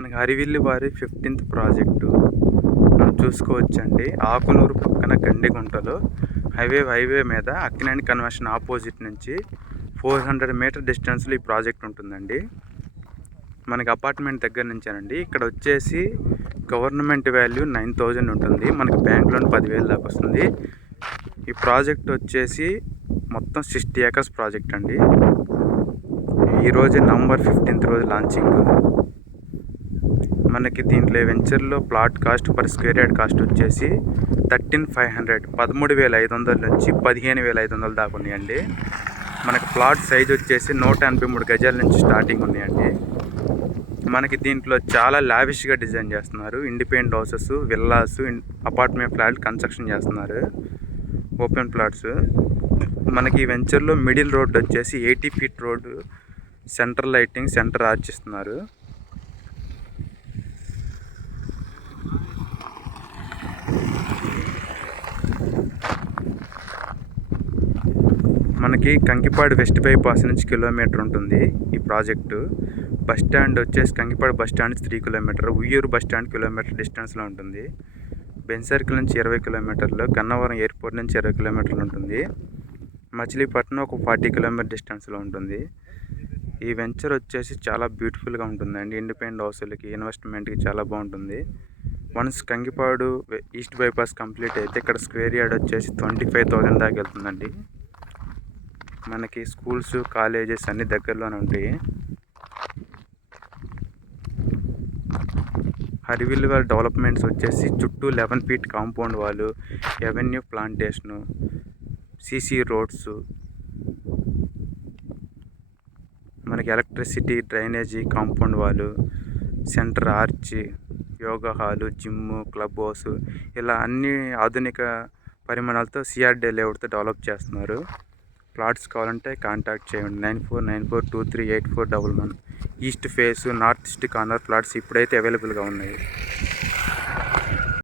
మనకి హరివిల్లి వారి fifteenth project. మనం చూసుకోవచ్చండి. ఆకునూరు పక్కన గండిగుంటలో. హైవే హైవే మీద అక్కినేని కన్వెన్షన్ ఆపోజిట్ నుంచి ఫోర్ హండ్రెడ్ మీటర్ డిస్టెన్స్లో ఈ ప్రాజెక్ట్ ఉంటుందండి. మనకి అపార్ట్మెంట్ దగ్గర నుంచేనండి. ఇక్కడ వచ్చేసి గవర్నమెంట్ వాల్యూ నైన్ థౌజండ్ ఉంటుంది. మనకి బ్యాంక్ లోన్ పదివేలు దాకా వస్తుంది. ఈ ప్రాజెక్ట్ వచ్చేసి మొత్తం సిక్స్టీ ఏకర్స్ ప్రాజెక్ట్ అండి. ఈరోజు నవంబర్ ఫిఫ్టీన్త్ రోజు లాంచింగ్. మనకి దీంట్లో వెంచర్లో plot cost per square yard cost వచ్చేసి థర్టీన్ ఫైవ్ హండ్రెడ్. పదమూడు వేల ఐదు వందల నుంచి పదిహేను వేల ఐదు వందల దాకా ఉన్నాయండి. మనకి ప్లాట్ సైజ్ వచ్చేసి నూట ఎనభై మూడు గజాల నుంచి స్టార్టింగ్ ఉన్నాయండి. మనకి దీంట్లో చాలా లావిష్గా డిజైన్ చేస్తున్నారు. Independent houses villas apartment flat construction చేస్తున్నారు. Open plots. మనకి వెంచర్లో మిడిల్ రోడ్ వచ్చేసి eighty feet road centre lighting centre ఆర్చిస్తున్నారు మనకి కంకిపాడు వెస్ట్ బైపాస్ నుంచి కిలోమీటర్ ఉంటుంది ఈ ప్రాజెక్టు. బస్ స్టాండ్ వచ్చేసి Kankipadu bus stand three kilometre Vuyyuru bus stand kilometre డిస్టెన్స్లో ఉంటుంది. బెన్ సర్కిల్ నుంచి ఇరవై కిలోమీటర్లు గన్నవరం ఎయిర్పోర్ట్ నుంచి ఇరవై కిలోమీటర్లు ఉంటుంది. మచిలీపట్నం ఒక ఫార్టీ కిలోమీటర్ డిస్టెన్స్లో ఉంటుంది. ఈ వెంచర్ వచ్చేసి చాలా బ్యూటిఫుల్గా ఉంటుందండి. ఇండిపెండెంట్ హౌస్లకి ఇన్వెస్ట్మెంట్కి చాలా బాగుంటుంది. Once Kankipadu east bypass complete అయితే ఇక్కడ స్క్వేర్ యార్డ్ వచ్చేసి ట్వంటీ ఫైవ్ థౌజండ్ దాకా వెళ్తుందండి. మనకి స్కూల్స్ కాలేజెస్ అన్ని దగ్గరలోనే ఉంటాయి. హరివిల్ డెవలప్మెంట్స్ వచ్చేసి చుట్టూ లెవెన్ ఫీట్ కాంపౌండ్ వాళ్ళు ఎవెన్యూ ప్లాంటేషను సీసీ రోడ్స్ మనకి ఎలక్ట్రిసిటీ డ్రైనేజీ కాంపౌండ్ వాళ్ళు centre arch yoga hall gym club house ఇలా అన్ని ఆధునిక పరిమాణాలతో సిఆర్డే లేఅవుట్తో డెవలప్ చేస్తున్నారు. ప్లాట్స్ కావాలంటే కాంటాక్ట్ చేయండి. Nine four nine four two three eight four double one. East face north east corner plots ఇప్పుడైతే అవైలబుల్గా ఉన్నాయి.